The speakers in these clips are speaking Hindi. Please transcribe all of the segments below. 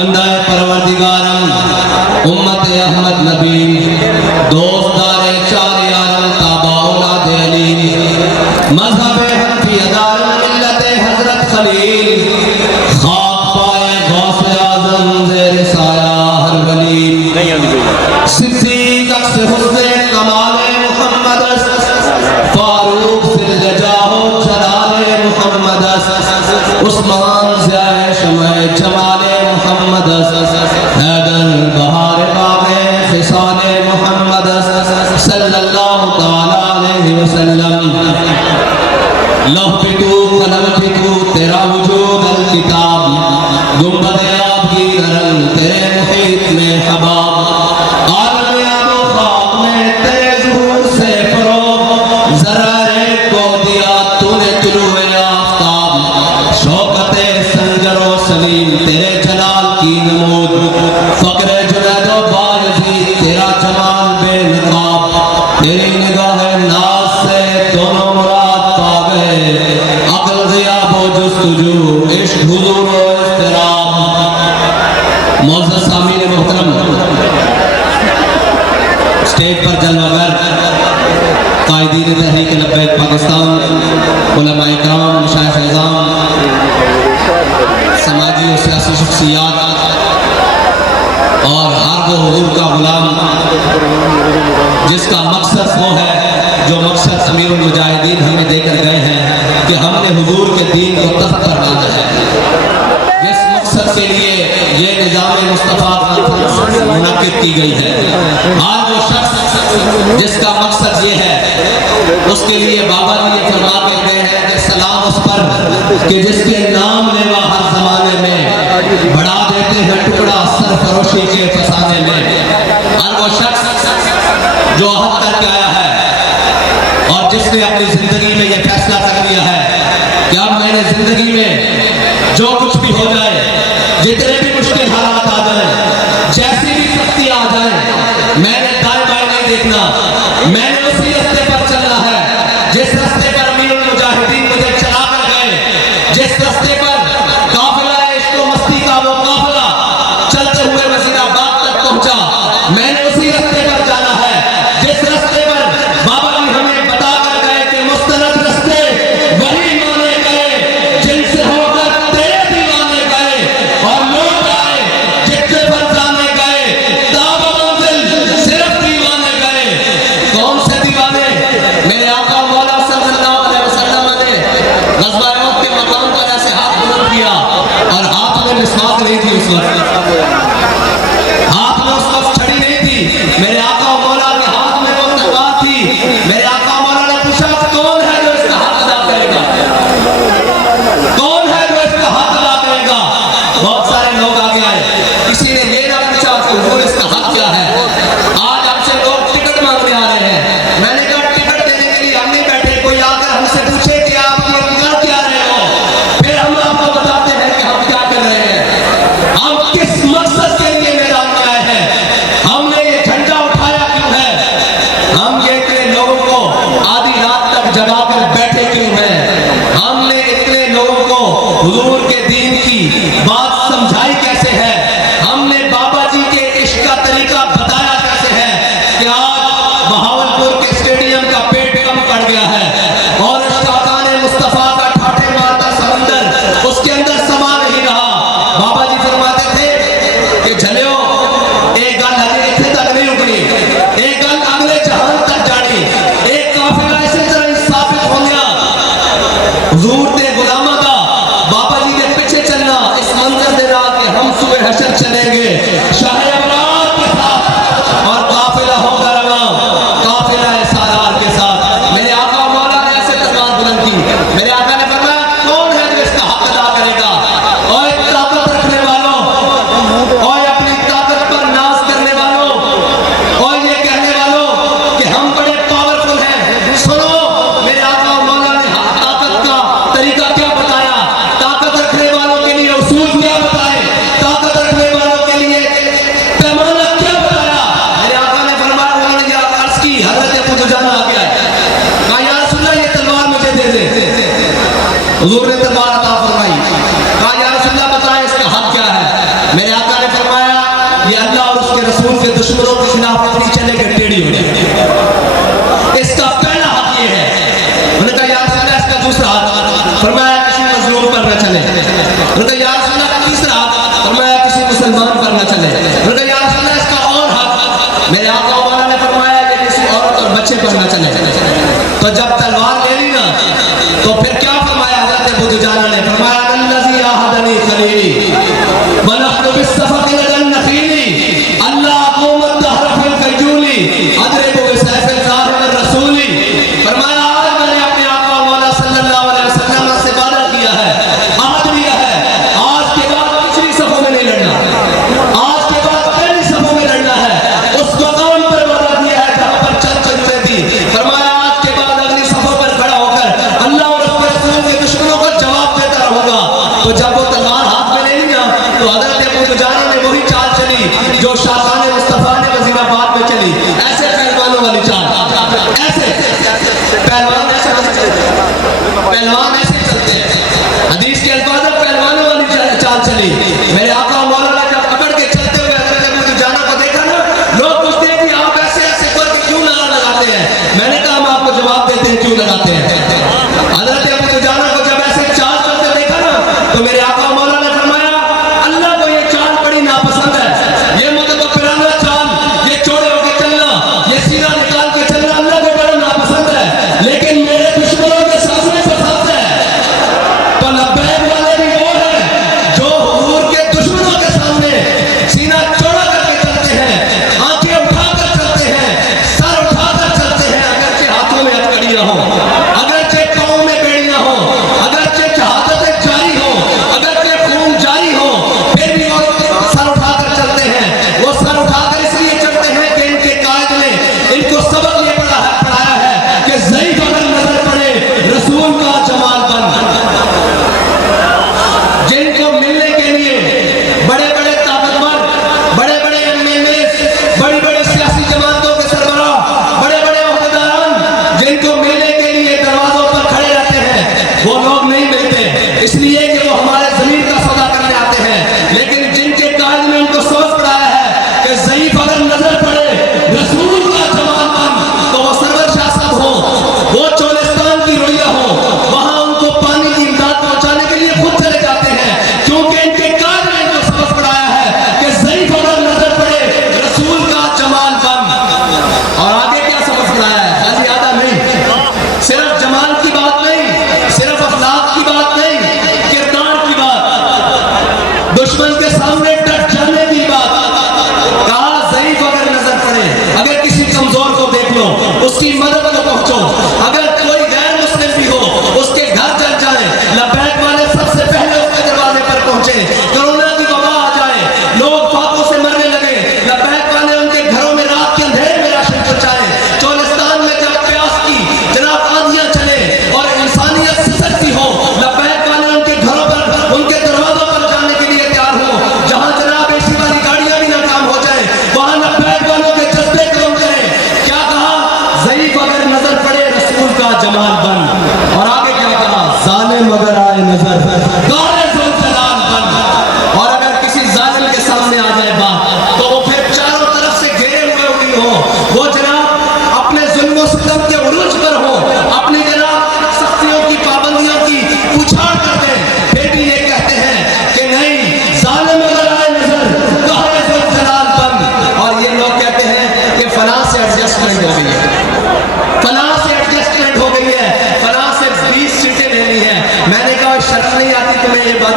बंदा परवरदिगारम उम्मत अहमद नबी दोस्तार चार यारम ताबा औलाद अली मजहब हनफी अदार मिल्लत हजरत खलील खाक पाए गौस आजम ज़ेर साया हर वली सिद्दीक अक्स हुस्न कमाल मुहम्मद फारूक सिरजाहो जलाल मुहम्मद उस्मान ज़ाए शमए जमाल मुहम्मद हैदर बहार बाग़े ख़िसाल मुहम्मद सल्लल्लाहु तआला अलैहि वसल्लम लौह पे तू कलम पे तू तेरा वजूद अल किताब गुंबद आब की रंग तेरे मुहीत में हबाब आलम आबो खाक में तेरे ज़ुहूर से फ़रोग़ ज़राए को दिया तूने तुलूए आफ़ताब शौकते संजरो सलीम तेरे जलाल की नमूद फ़क्र जुनैदो बारज़ी तेरा जमाल बेनकाब तेरी निगाह नाज़ से दोनों मुराद पा गए अक़ल ग़ियाबो जुस्तजू इश्क़ हुज़ूर व इज़्तिराब मुअज़्ज़ज़ सामीन मोहतरम स्टेज पर जलवागर कायदीन तहरीक लब्बैक पाकिस्तान उलमाए किराम मशाइख़ इज़ाम समाजी और सियासी शख्सियात और हर वो हुज़ूर का गुलाम जिसका मकसद वो है जो मकसद अमीरुल मुजाहिदीन हमें देकर गए हैं कि हमने हुज़ूर के दीन को तख्त पर लाना है। जिस मकसद के लिए ये निज़ाम मुस्तफ़ा मुनक़्क़िद की गई है हर वो शख्स जिसका मकसद ये है उसके लिए बाबा ने ये फरमा के गए हैं कि सलाम उस पर कि जिसके नाम लेवा हर ज़माने में बढ़ा देते हैं टुकड़ा सरफरोशी के फसाने में। हर वो शख्स जो अहद करके आया है और जिसने अपनी ज़िंदगी में ये फैसला कर लिया है कि अब मैंने ज़िंदगी में जो कुछ भी हो जाए जितने भी मुश्किल हालात आ जाए जैसी भी सख्ती आ जाए मैंने दाएं बाएं नहीं देखना मैंने उसी रास्ते पर चलना है जिस रास्ते पर अमीरुल मुजाहिदीन मुझे चला कर गए जिस रास्ते पर काफिला इश्क़ व मस्ती का वो काफिला चलते हुए वज़ीराबाद तक पहुंचा मैंने उसी रास्ते पर जाना है जिस रास्ते पर बाबा जी हमें बता कर गए कि मुस्तनद रास्ते वही माने गए जिनसे होकर तेरे दीवाने गए और लोग आए जितने पर जाने गए दावा मंजिल सिर्फ दीवाने गए कौन से हुजूर इसका हक क्या है? आज आपसे लोग टिकट मांगने आ रहे हैं। मैंने कहा टिकट देने के लिए हम नहीं बैठे, कोई आकर हमसे पूछे कि आप ये कर क्या रहे हो, फिर हम आपको बताते हैं कि हम क्या कर रहे हैं, हम किस मकसद के लिए मैदान में आए हैं, हमने ये झंडा उठाया क्यों है, हम ये इतने लोगों को आधी रात तक जगाकर बैठे क्यों हैं, हमने इतने लोगों को हुजूर के दीन की बात समझाई कैसे है, हमने बाबा जी के इश्क का तरीका बताया कैसे है कि आज बहावलपुर के स्टेडियम का पेट कम पड़ गया है और शाकाने मुस्तफा का ठाठे मारता समंदर उसके अंदर समा नहीं रहा। बाबा जी फरमाते थे कि झलियो एक गल हजे इत्थे तक नहीं रुकनी, एक गल अगले जहान तक जानी, एक काफिला इसी तरह साबित हो गया हुजूर ते गुलामा दा बाबा जी के पीछे चलना इस मंजर दे रहा कि हम सुबह हशर चलेंगे शाहे अबरार के साथ और काफिला होगा रवां, काफिला है सारार के साथ। मेरे आका मौला ने ऐसे तलवार बुलंद की, मेरे आका ने फरमाया कौन है जो इसका हक अदा करेगा? और ताकत रखने वालों और अपनी ताकत पर नाज करने वालों और ये कहने वालों कि हम बड़े पावरफुल हैं, सुनो मेरे आका मौला ने ताकत का तरीका क्या बताया, ताकत रखने वालों के लिए उसूल क्या बताए, ताकत रखने वालों के लिए पैमाना क्या बताया। मेरे आका ने फरमाया, उन्होंने क्या अर्ज की, हजरत अबू दुजाना आ गया, कहा या रसूलल्लाह ये तलवार मुझे दे दे। हुजूर ने तलवार अता फरमाई, कहा या रसूलल्लाह बताएं इसका हक क्या है। मेरे आका ने फरमाया ये अल्लाह और उसके रसूल के दुश्मनों के खिलाफ अपनी चलेगा टेढ़ी हो जाए, इसका पहला हक ये है। उन्होंने कहा या रसूलल्लाह इसका दूसरा हक, फरमाया किसी मजलूम पर न चले। उन्होंने कहा या रसूलल्लाह तीसरा हक, फरमाया किसी मुसलमान पर न चले। उन्होंने कहा या रसूलल्लाह इसका और हक, मेरे आका मौला ने फरमाया कि किसी औरत और बच्चे पर न चले। तो जब तलवार ले ली ना तो फिर क्या फरमाया हजरत अबू दुजाना ने, फरमाया अल्लज़ी आहदनी खलीली वनहनु बिस्सफ़क़ि लदन नखीली अल्लाह क़ौमत दहरफिल कजूली अदरिबु बिसैफ़िल ज़ाहिर रसूली। फरमाया आज मैंने अपने आका मौला सल्लल्लाहु अलैहि वसल्लम से वादा किया है, आहद लिया है, आज के बाद पिछली सफ़ों में नहीं लड़ना, आज के बाद पहली सफ़ों में लड़ना है। उस मकाम पर वादा दिया है जहाँ पर चंद कजूलें थी, फरमाया आज के बाद अगली सफ़ों पर खड़ा होकर अल्लाह और उसके रसूल के दुश्मनों का जवाब देता रहूंगा। तो जब वो तलवार हाथ में ले ली ना तो हजरत अबू दुजाना ने वही चाल चली जो शाकाने मुस्तफा ने वजीराबाद में चली, ऐसे पहलवानों वाली चाल, ऐसे पहलवान ऐसे पहलवान ऐसे चलते हैं, हदीस के अल्फाज में पहलवानों वाली चाल चली। मेरे आका मौला ने जब पकड़ के चलते हुए हजरत अबू दुजाना को देखा ना, लोग पूछते हैं कि आप ऐसे ऐसे करके क्यों नारा लगाते हैं? मैंने कहा हम आपको जवाब देते हैं क्यों लगाते हैं। हजरत अबू दुजाना को जब ऐसे चाल चलते देखा ना तो मेरे आका मौला ने फरमाया अल्लाह को ये चाल बड़ी नापसंद है, ये मुतकब्बिराना चाल, ये चौड़े होकर चलना, ये सीना निकाल के चलना अल्लाह को बड़ा नापसंद है, लेकिन मेरे दुश्मनों के सामने पसंद है।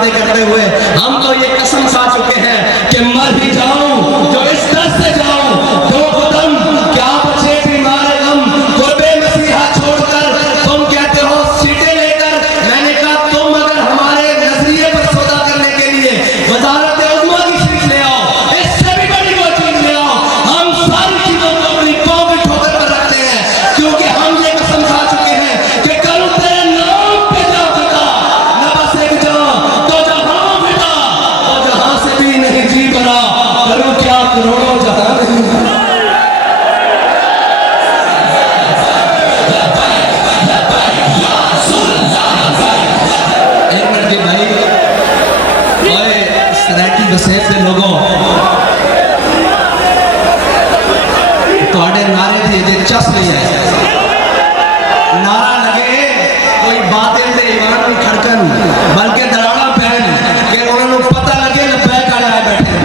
वादे करते हुए हम तो ये कसम खा चुके हैं कि मर ही जाऊं जो इस दर से जाऊं, दो कदम क्या बचे बीमार गम, कुर्बे मसीहा छोड़कर तुम कहते हो सीटें लेकर। मैंने कहा तुम अगर हमारे नजरिए पर सौदा करने के लिए वजारत उज़्मा की सीट ले आओ, इससे भी बड़ी कोई चीज ले आओ, हम सारी चीजों को अपनी पांव में ठोकर पर रखते हैं, क्योंकि हम ये कसम खा चुके हैं कि करूं तेरे नाम पे जा फिदा, न बस एक जा तो जहां फिदा, तो जहां से भी नहीं जी भरा, करूं क्या करोड़ों जहां नहीं। एक मिनट जी भाई, ओए सराकी बसेर दे लोगों, ਤੁਹਾਡੇ नारे थे जे चस नहीं है, नारा लगे कोई बातिल दे ईमान नहीं खड़कन, बल्कि दराड़ा पहन के उन्होंने पता लगे लब्बैक आए बैठे।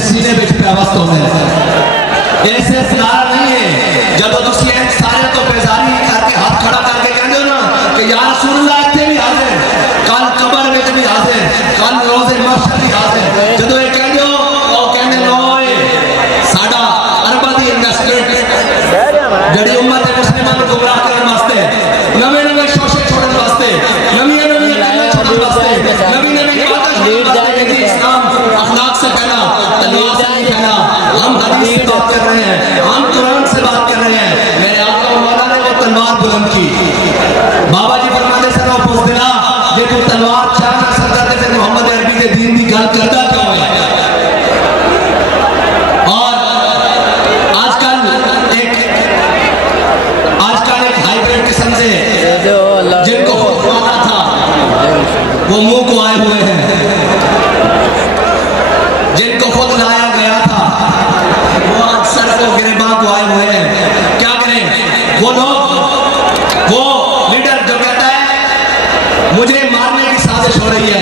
सीने में प्यावस्त होने ऐसे नारा नहीं है जब तुम सारे तो बेजारी करके हाथ खड़ा करके कहते हो ना कि या रसूलुल्लाह इत्थे भी हाजिर, कल कब्र में भी हाजिर, कल रोज़े महशर भी हाजिर, जब ये कहते हो तो कहने लोए साडा अरबां दी इन्वेस्टमेंट जड़ी उम्मत मुस्लिमां को गुमराह करने वास्ते, नवे नवे शोशे छोड़ने वास्ते, नवी नवी गल्लां छोड़ने वास्ते, नवी नवी बातें छोड़ने वास्ते कि इस्लाम अखलाक से पहला, तलवार से नहीं पहला, हम हदीस से बात कर रहे हैं, हम कुरान से बात कर रहे हैं। मेरे आका मौला ने वो तलवार बुलंद की, बाबा जी फरमाते सर वो पुछदिला जे कोई तलवार छा कर सकता ते फिर मोहम्मद अरबी के दीन की गल करता क्यों है। और आजकल एक हाइब्रिड किस्म से जिनको खुदवाना था वो मुंह को आए हुए हैं, जिनको खुद लाया गया था वो अक्सर को गिरबां को आए हुए हैं। क्या करें वो लोग, वो लीडर जो कहता है मुझे मारने की साजिश हो रही है,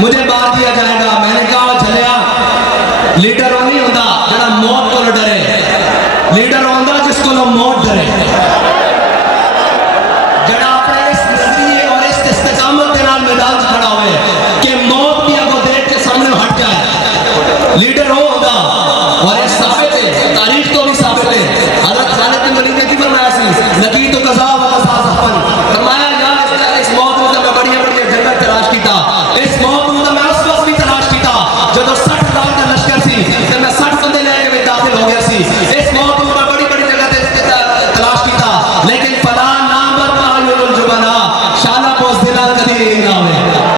मुझे मार दिया जाएगा। मैंने कहा चलिया लीडर वो नहीं होता जरा मौत को डरे, लीडर होता जिसको लोग मौत डरे, जरा अपने इस नजरिए और इस इस्तिकामत के नाल मैदान से खड़ा हुए कि मौत भी आपको देख के सामने हट जाए, लीडर हो होगा। और ये साबित है, तारीख तो भी साबित है। हज़रत खालिद बिन वलीद ने की फरमाया सी लकी तो कज़ा व कज़ा ज़फ़न, फरमाया यार इस मौत को मैं बड़ी बड़ी जन्नत तलाश की था, इस मौत को मैं उस वक्त भी तलाश की था जब 60